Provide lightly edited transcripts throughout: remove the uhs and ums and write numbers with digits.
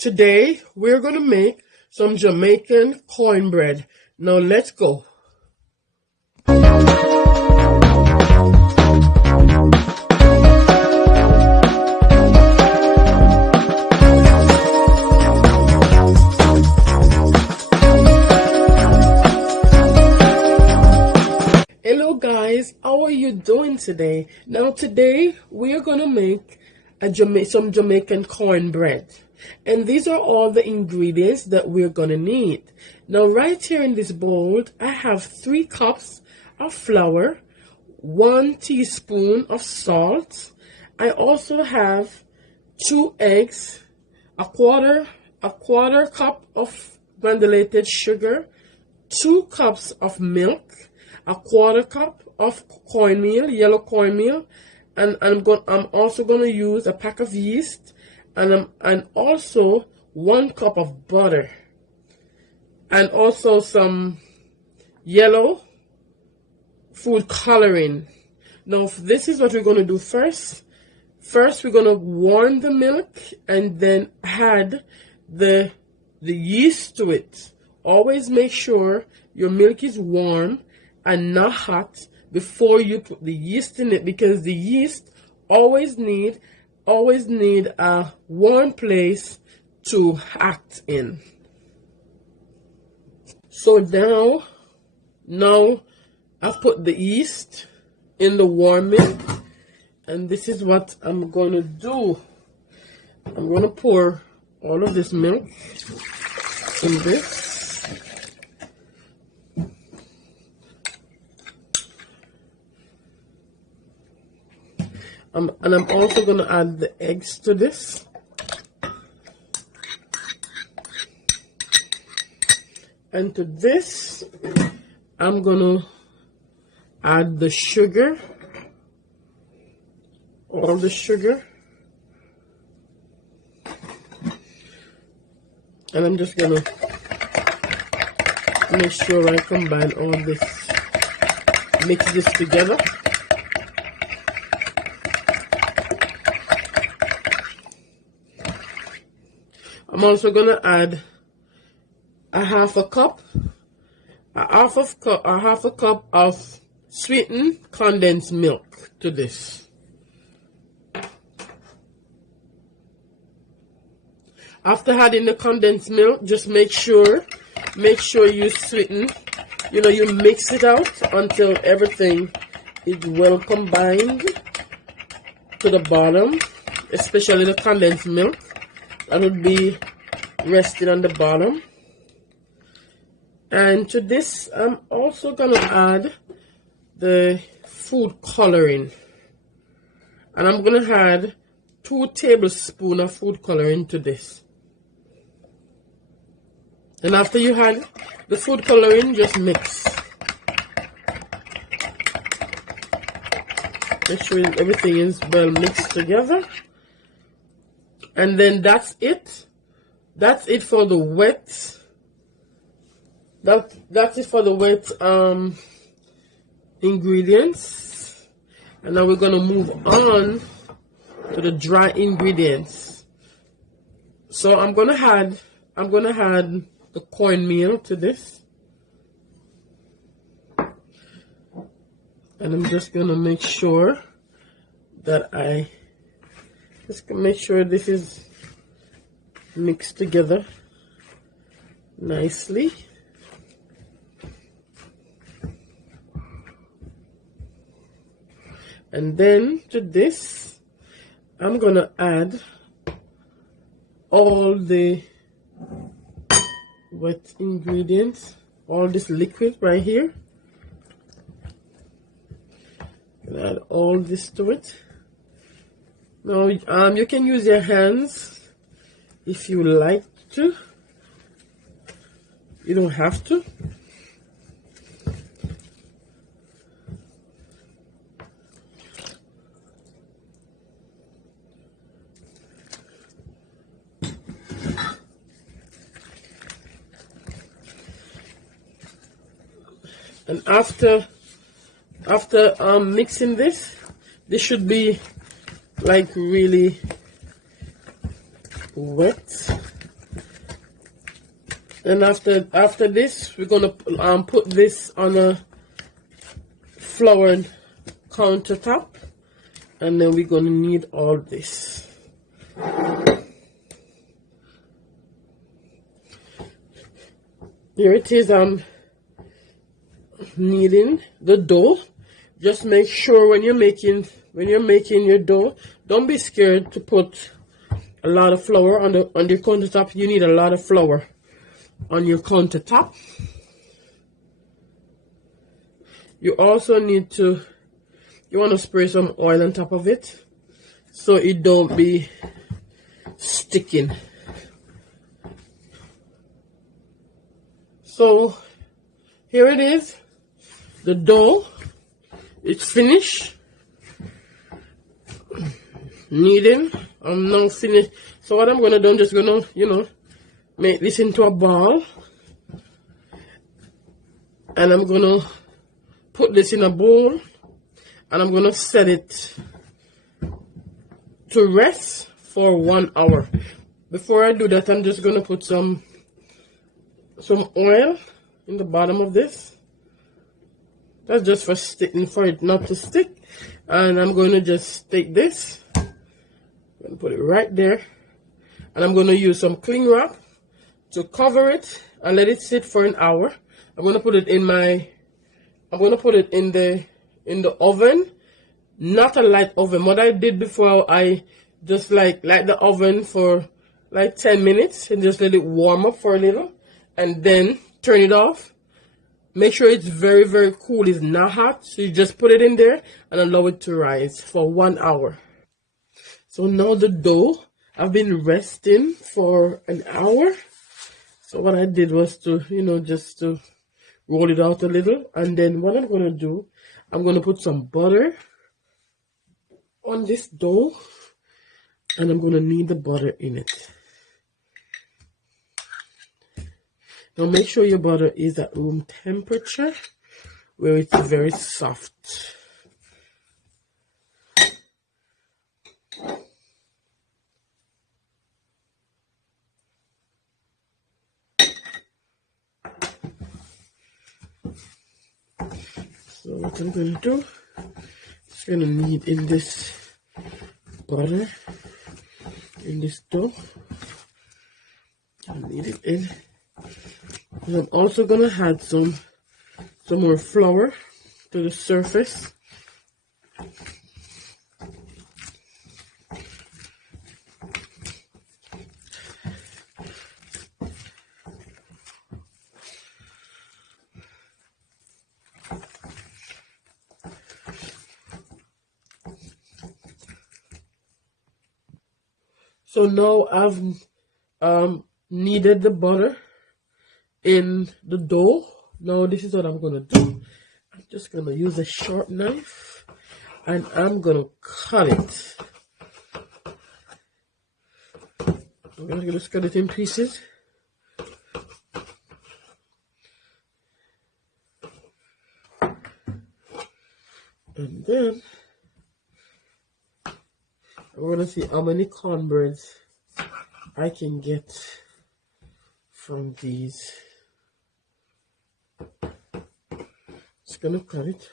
Today, we're going to make some Jamaican cornbread. Now, let's go. Hello guys, how are you doing today? Now today we are going to make some Jamaican cornbread. And these are all the ingredients that we're going to need. Now right here in this bowl, I have 3 cups of flour, 1 teaspoon of salt. I also have 2 eggs, a quarter cup of granulated sugar, 2 cups of milk, a quarter cup of cornmeal, yellow cornmeal, and I'm also going to use a pack of yeast, and also 1 cup of butter, and also some yellow food coloring. Now this is what we're going to do first. First we're going to warm the milk and then add the yeast to it. Always make sure your milk is warm and not hot before you put the yeast in it, because the yeast always need a warm place to act in. So now I've put the yeast in the warm milk, and this is what I'm going to do. I'm going to pour all of this milk in this. And I'm also going to add the eggs to this. And to this, I'm going to add the sugar, all the sugar. And I'm just going to make sure I combine all this, mix this together. I'm also going to add a half a cup of sweetened condensed milk to this. After adding the condensed milk, just make sure you sweeten, you mix it out until everything is well combined to the bottom, especially the condensed milk. That would be resting on the bottom. And to this, I'm also going to add the food coloring. And I'm going to add 2 tablespoons of food coloring to this. And after you add the food coloring, just mix. Make sure everything is well mixed together. And then that's it. That's it for the wet. That's it for the wet ingredients. And now we're gonna move on to the dry ingredients. So I'm gonna add the cornmeal to this. And I'm just gonna make sure that make sure this is mixed together nicely. And then to this, I'm going to add all the wet ingredients, all this liquid right here. And add all this to it. Now, you can use your hands if you like to. You don't have to. And after mixing this should be like really wet. And after this, we're gonna put this on a floured countertop, and then we're gonna knead all this. Here it is. I'm kneading the dough. Just make sure when you're making your dough, don't be scared to put a lot of flour on your countertop. You need a lot of flour on your countertop. You also need to, you want to spray some oil on top of it so it don't be sticking. So here it is, the dough. It's finished. Kneading. I'm now finished. So what I'm gonna do, I'm just gonna, make this into a ball, and I'm gonna put this in a bowl, and I'm gonna set it to rest for 1 hour. Before I do that, I'm just gonna put some oil in the bottom of this. That's just for sticking, for it not to stick. And I'm going to just take this, I'm going to put it right there, and I'm going to use some cling wrap to cover it and let it sit for an hour. I'm going to put it in the oven, not a light oven. What I did before, I just light the oven for like 10 minutes and just let it warm up for a little, and then turn it off. Make sure it's very, very cool. It's not hot. So you just put it in there and allow it to rise for 1 hour. So now the dough, I've been resting for an hour. So what I did was to, just to roll it out a little. And then what I'm going to do, I'm going to put some butter on this dough. And I'm going to knead the butter in it. Now make sure your butter is at room temperature where it's very soft. So what I'm going to do, just going to knead in this butter, in this dough. I'll knead it in. And I'm also going to add some more flour to the surface. So now I've kneaded the butter in the dough. Now this is what I'm gonna do. I'm just gonna use a sharp knife and I'm gonna cut it. I'm gonna just cut it in pieces. And then I'm gonna see how many cornbreads I can get from these. Just gonna cut it.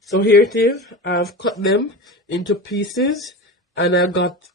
So here it is. I've cut them into pieces and I got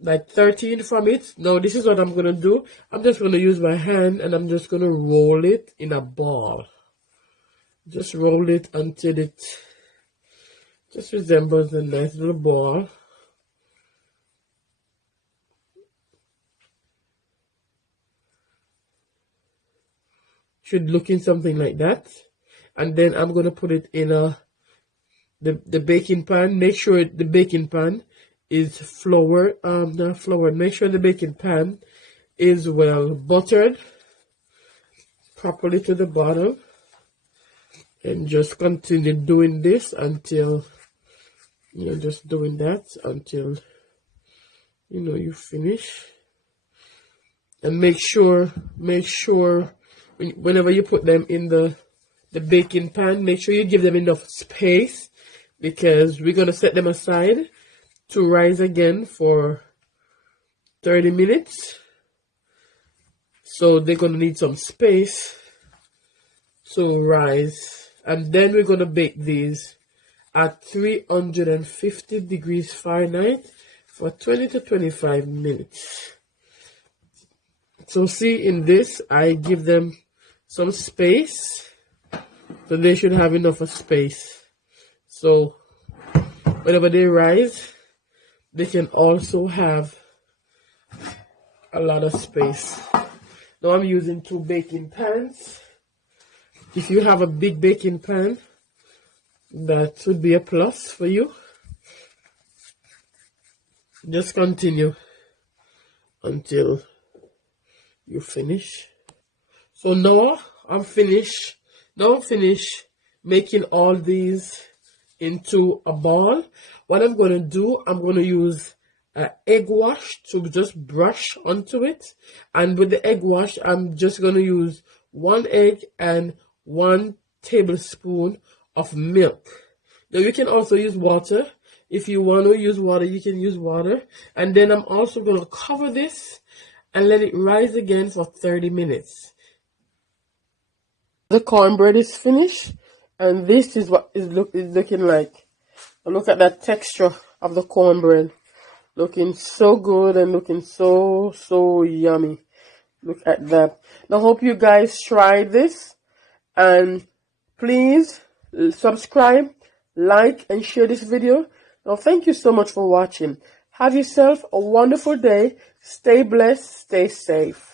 like 13 from it. Now this is what I'm gonna do. I'm just gonna use my hand and I'm just gonna roll it in a ball. Just roll it until it just resembles a nice little ball. Should look in something like that. And then I'm gonna put it in the baking pan. Make sure the baking pan is not floured. Make sure the baking pan is well buttered properly to the bottom. And just continue doing this until just doing that until you finish. And make sure whenever you put them in the the baking pan. Make sure you give them enough space because we're going to set them aside to rise again for 30 minutes. So they're going to need some space to rise. And then we're going to bake these at 350 degrees Fahrenheit for 20 to 25 minutes. So see, in this, I give them some space. So they should have enough of space. So whenever they rise, they can also have a lot of space. Now I'm using 2 baking pans. If you have a big baking pan, that would be a plus for you. Just continue until you finish. So now I'm finished. Now I'm finished making all these into a ball. What I'm going to do, I'm going to use an egg wash to just brush onto it. And with the egg wash, I'm just going to use 1 egg and 1 tablespoon of milk. Now you can also use water. If you want to use water, you can use water. And then I'm also going to cover this and let it rise again for 30 minutes. The cornbread is finished, and this is what is looking like. Look at that texture of the cornbread. Looking so good and looking so yummy. Look at that. Now, hope you guys try this, and please subscribe, like, and share this video. Now, thank you so much for watching. Have yourself a wonderful day. Stay blessed, stay safe.